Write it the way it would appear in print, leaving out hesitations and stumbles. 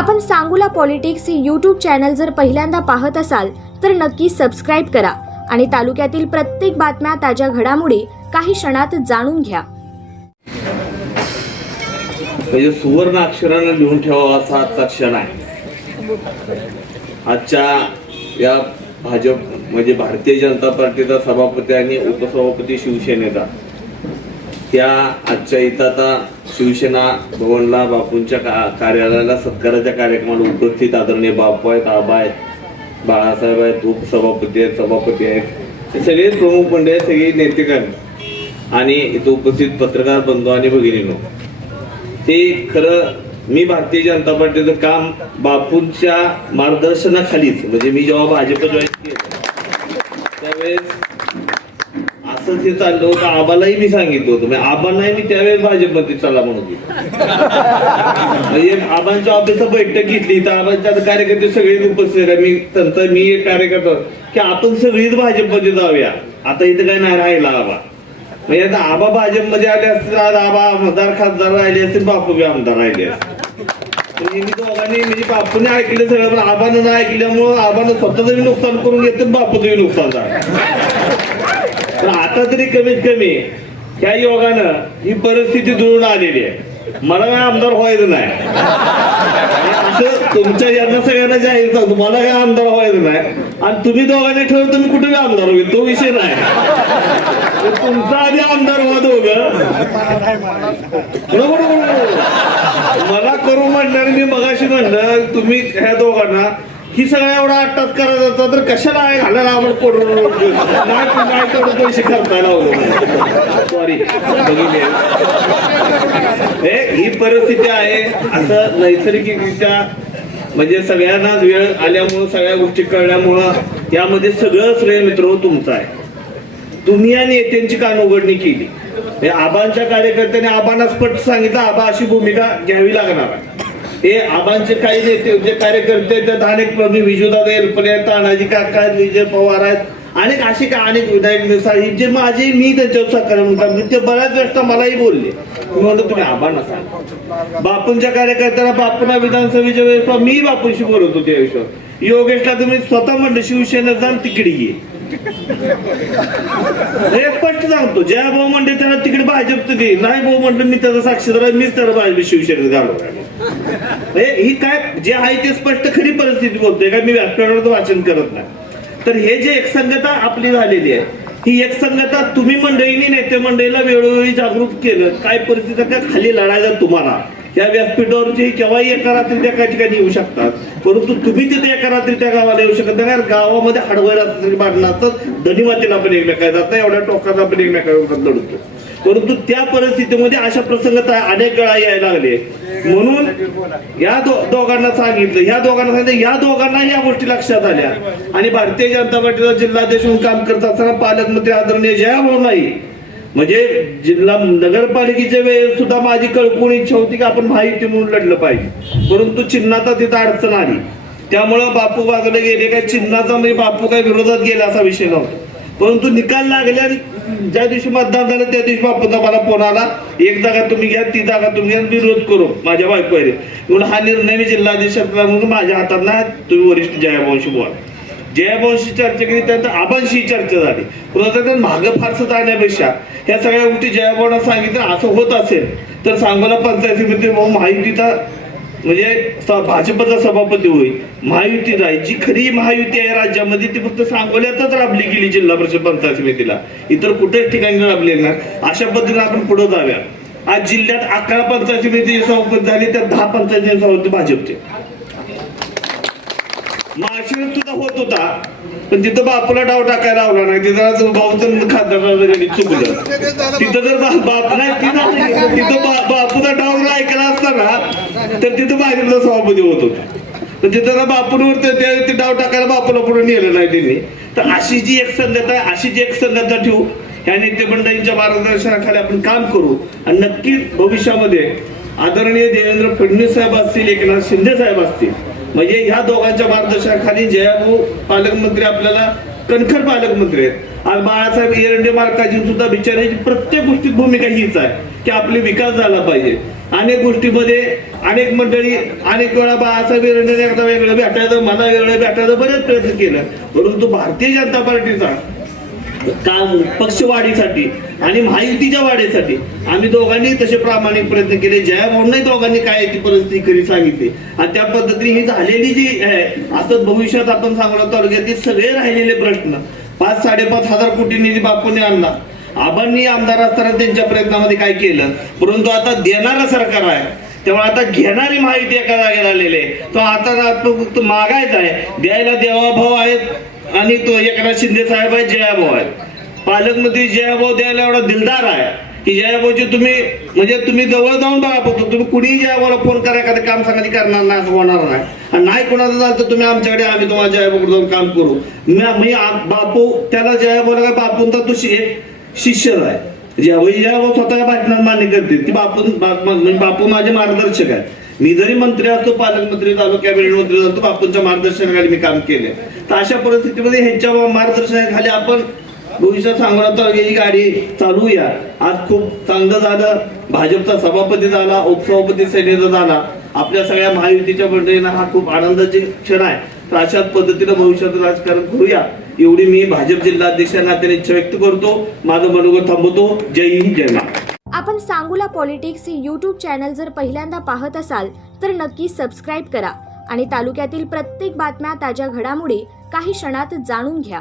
आपण सांगोला पॉलिटिक्स हे YouTube channel जर पहिल्यांदा पाहत असाल तर नक्की सबस्क्राईब करा आणि तालुक्यातील प्रत्येक बातम्या, ताज्या घडामोडी काही क्षणात जाणून घ्या. म्हणजे सुवर्ण अक्षराने लिहून ठेवावा असा आजचा क्षण आहे. आजच्या या भाजप म्हणजे भारतीय जनता पार्टीचा सभापती आणि उपसभापती शिवसेनेचा त्या आजच्या इथं आता शिवसेना भवनला बापूंच्या कार्यालयाला सत्काराच्या कार्यक्रमाला उपस्थित आदरणीय बापू आहेत, आबा आहेत, बाळासाहेब आहेत, उपसभापती आहेत, सभापती आहेत, हे सगळे प्रमुख मंडळी, सगळे नेतेगण आणि इथं उपस्थित पत्रकार बंधू आणि भगिनींनो, ते खरं मी भारतीय जनता पार्टीचं काम बापूंच्या मार्गदर्शनाखालीच म्हणजे मी जेव्हा भाजप जॉईन केलं त्यावेळेस असंच हे चाललं होतं. आबालाही मी सांगितलं होतं, आबांनाही मी त्यावेळेस भाजपमध्ये चला म्हणून म्हणजे आबांच्या ऑफिसला बैठक घेतली तर आबांच्या कार्यकर्ते सगळेच उपस्थित मी एक कार्यकर्ता की आपण सगळीच भाजपमध्ये जाऊया. आता इथं काय नाही राहिला आबा, म्हणजे आता आबा भाजपमध्ये आले असतील, आज आबा आमदार खासदार राहिले असतील, बापू बी आमदार राहिले असतील. मी दोघांनी म्हणजे बापूने ऐकलं सगळं, पण आबानं नाही ऐकल्यामुळं आबानं स्वतःच नुकसान करून घेतलं, बापूचंही नुकसान झालं. पण आता तरी कमीत कमी ह्या योगानं ही परिस्थिती जुळून आलेली आहे. मला काय आमदार व्हायचं नाही असं तुमच्या यांना सगळ्यांना जाहीर सांगतो, मला काय आमदार व्हायचं नाही. आणि तुम्ही दोघांनी ठरवलं तुम्ही कुठे आमदार होईल तो विषय नाही. तुमचा आधी आमदार व्हा दोघं. मला करू म्हणणार, मी मगाशी म्हणलं तुम्ही ह्या दोघांना ही सगळ्या एवढा आठ तास करायचा तर कशाला आहे घालायला आपण करून नाही करून पैसे खर्चायला सॉरी ही परिस्थिती आहे. असं नैसर्गिकरित्या म्हणजे सगळ्यांनाच वेळ आल्यामुळं सगळ्या गोष्टी कळल्यामुळं यामध्ये सगळं श्रेय मित्र तुमचं आहे. तुम्ही या नेत्यांची कानउघडणी केली. आबांच्या कार्यकर्त्यांनी आबांना स्पष्ट सांगितलं आबा अशी भूमिका घ्यावी लागणार आहे. हे आबांचे काही नेते जे कार्यकर्ते त्यात अनेक प्रमुख विजूदादा एलपले आहेत, तानाजी काका आहेत, विजय पवार आहेत, अनेक असे का अनेक विधायक देसाई जे माझे मी त्यांच्यावर सहकार्य म्हणतात ते बऱ्याच वेळा मलाही बोलले. म्हणून तुम्ही आबांना सांगा. बापूंच्या कार्यकर्त्यांना बापूंना विधानसभेच्या वेळेस मी बापूंशी बोलत होते या विषयावर. योगेशला तुम्ही स्वतः म्हणलं शिवसेनेत जाऊन तिकडे घे, हे स्पष्ट सांगतो. ज्या भाऊ म्हणते त्याला तिकडे भाजपचं दे, नाही भाऊ म्हणलं मी त्याचा साक्षीदार मीच त्याला भाजप शिवसेनेत घालवला. ही काय जे आहे ते स्पष्ट खरी परिस्थिती बोलतोय, काय मी व्यासपीठावर वाचन करत नाही. तर हे जे एकसंगता आपली झालेली आहे ही एकसंगता तुम्ही मंडळींनी नेते मंडळीला वेळोवेळी जागृत केलं. काय परिस्थिती काय खाली लढायला तुम्हाला या व्यासपीठावरची केव्हाही एका रात्री त्या काही ठिकाणी येऊ शकतात, परंतु तुम्ही तिथे एका रात्री त्या गावाला येऊ शकत नाही. गावामध्ये हडवैर भांडणं असतात, धनीमातीला आपण एकमेकाला जात नाही, एवढ्या टोकाचा आपण एकमेकांवर लढतो. परंतु त्या परिस्थितीमध्ये अशा प्रसंग अनेक वेळा यायला लागले. म्हणून या दोघांना सांगितलं, या दोघांना या गोष्टी लक्षात आल्या. आणि भारतीय जनता पार्टीचा जिल्हाध्यक्ष म्हणून काम करत असताना पालकमंत्री आदरणीय जयाभाऊ नाही म्हणजे जिल्हा नगरपालिकेच्या वेळेस सुद्धा माझी कळकून इच्छा होती की आपण माहिती म्हणून लढलं पाहिजे, परंतु चिन्हाचा तिथं अडचण आली. त्यामुळं बापू बाजूला गेले. काय चिन्हाचा म्हणजे बापू काय विरोधात गेला असा विषय नव्हता, परंतु निकाल लागले आणि ज्या दिवशी मतदान झालं त्या दिवशी बापूंचा मला फोन आला, एक जागा तुम्ही घ्या, ती जागा तुम्ही घ्या, विरोध करू माझ्या बायकोने म्हणून हा निर्णय मी जिल्हाध्यक्षाला म्हणून माझ्या हातात नाही, तुम्ही वरिष्ठ जयाभाऊशी बोला. जयाभाऊशी चर्चा केली, त्यानंतर आबांशी चर्चा झाली. पुन्हा मागं फारसं जाण्यापेक्षा ह्या सगळ्या गोष्टी जयाभाऊंना सांगितलं असं होत असेल तर सांगोला पंचायत समिती महायुतीचा म्हणजे भाजपचा सभापती होईल. महायुती राहील. जी खरी महायुती आहे राज्यामध्ये ती फक्त सांगोल्यातच राबली गेली जिल्हा परिषद पंचायत समितीला, इतर कुठेच ठिकाणी राबलेली नाही. अशा पद्धतीने आपण पुढे जाऊया. आज जिल्ह्यात 11 पंचायत समिती सभापती झाली, त्यात 10 पंचायत समिती सभापती भाजपचे. माळशिरस सुद्धा होत होता, पण तिथं बापूला डाव टाकायला लावला नाही. तिथं भाऊचं खासदार चुकलं. तिथं जर बाप नाही तिथं बापूचा डाव ऐकला असताना तर तिथं भाजपचा सभापती होत होता. तर तिथं बापूंवर ते डाव टाकायला बापूला पुढे नेलं नाही त्यांनी. तर अशी जी एकसंगता आहे, अशी जी एकसंगता ठेवू, ह्या नेते मंडळींच्या मार्गदर्शनाखाली आपण काम करू. आणि नक्कीच भविष्यामध्ये आदरणीय देवेंद्र फडणवीस साहेब असतील, एकनाथ शिंदे साहेब असतील, म्हणजे ह्या दोघांच्या मार्गदर्शनाखाली जयाभाऊ पालकमंत्री आपल्याला कणखर पालकमंत्री आहेत. आज बाळासाहेब एरंडे मार्काजी सुद्धा बिचाराची प्रत्येक गोष्टीत भूमिका हीच आहे की आपले विकास झाला पाहिजे. अनेक गोष्टीमध्ये अनेक मंडळी अनेक वेळा बाळासाहेब एरंडे एकदा वेगळं भेटायचं, मला वेगळं भेटायचं बरेच प्रयत्न केलं, परंतु भारतीय जनता पार्टीचा काम पक्षवाढीसाठी आणि महायुतीच्या वाढीसाठी आम्ही दोघांनी तसे प्रामाणिक प्रयत्न केले. जयाभाऊंनाही दोघांनी काय ती परिस्थिती खरी सांगितली आणि त्या पद्धतीने ही झालेली जी आहे, असं भविष्यात आपण सांगोला तालुक्यातील सगळे राहिलेले प्रश्न 5-5.5 हजार कोटी निधी बापूंनी आणला. आबांनी आमदार असताना त्यांच्या प्रयत्नामध्ये काय केलं, परंतु आता देणारं सरकार आहे, तेव्हा आता घेणारी माहिती एका जागेला आलेली आहे. तो आता फक्त मागायचा आहे, द्यायला देवाभाऊ आहेत आणि तो एकनाथ शिंदे साहेब आहेत, जयाभाऊ आहेत. पालकमंत्री जयाभाऊ द्यायला एवढा दिलदार आहे की जयाभाऊची तुम्ही जवळ जाऊन बघा, फक्त तुम्ही कुणीही जयाभाऊला फोन करा, एखादं काम सांगा करणार नाही, असं होणार नाही. आणि नाही कोणाचं झालं तर तुम्ही आमच्याकडे, आम्ही तुम्हाला जयाभाऊकडे जाऊन काम करू. मी बापू त्याला जयाभाऊला काय बापूंचा तो शिष्य आहे. जयाभाऊ स्वतः भाषणात मान्य करते की बापू माझे मार्गदर्शक आहेत. मी जरी मंत्री असतो, पालकमंत्री झालो, कॅबिनेट मंत्री झालो, बापूंच्या मार्गदर्शनाखाली मी काम केले. तर अशा परिस्थितीमध्ये ह्यांच्या मार्गदर्शनाखाली आपण भविष्यात सांगोला तालुक्याची गाडी चालवूया. आज खूप चांगलं झालं, भाजपचा सभापती झाला, उपसभापती सेनेचा झाला. आपल्या सगळ्या महायुतीच्या मंडळींना हा खूप आनंदाचे क्षण आहे. तर अशाच पद्धतीनं भविष्यात राजकारण करूया एवढी मी भाजप जिल्हाध्यक्ष नात्याने इच्छा व्यक्त करतो. माझं मनोगत थांबवतो. जय हिंद, जय महाराष्ट्र. आपण सांगोला पॉलिटिक्स हे यूट्यूब चॅनल जर पहिल्यांदा पाहत असाल तर नक्की सबस्क्राईब करा आणि तालुक्यातील प्रत्येक बातम्या, ताज्या घडामोडी काही क्षणात जाणून घ्या.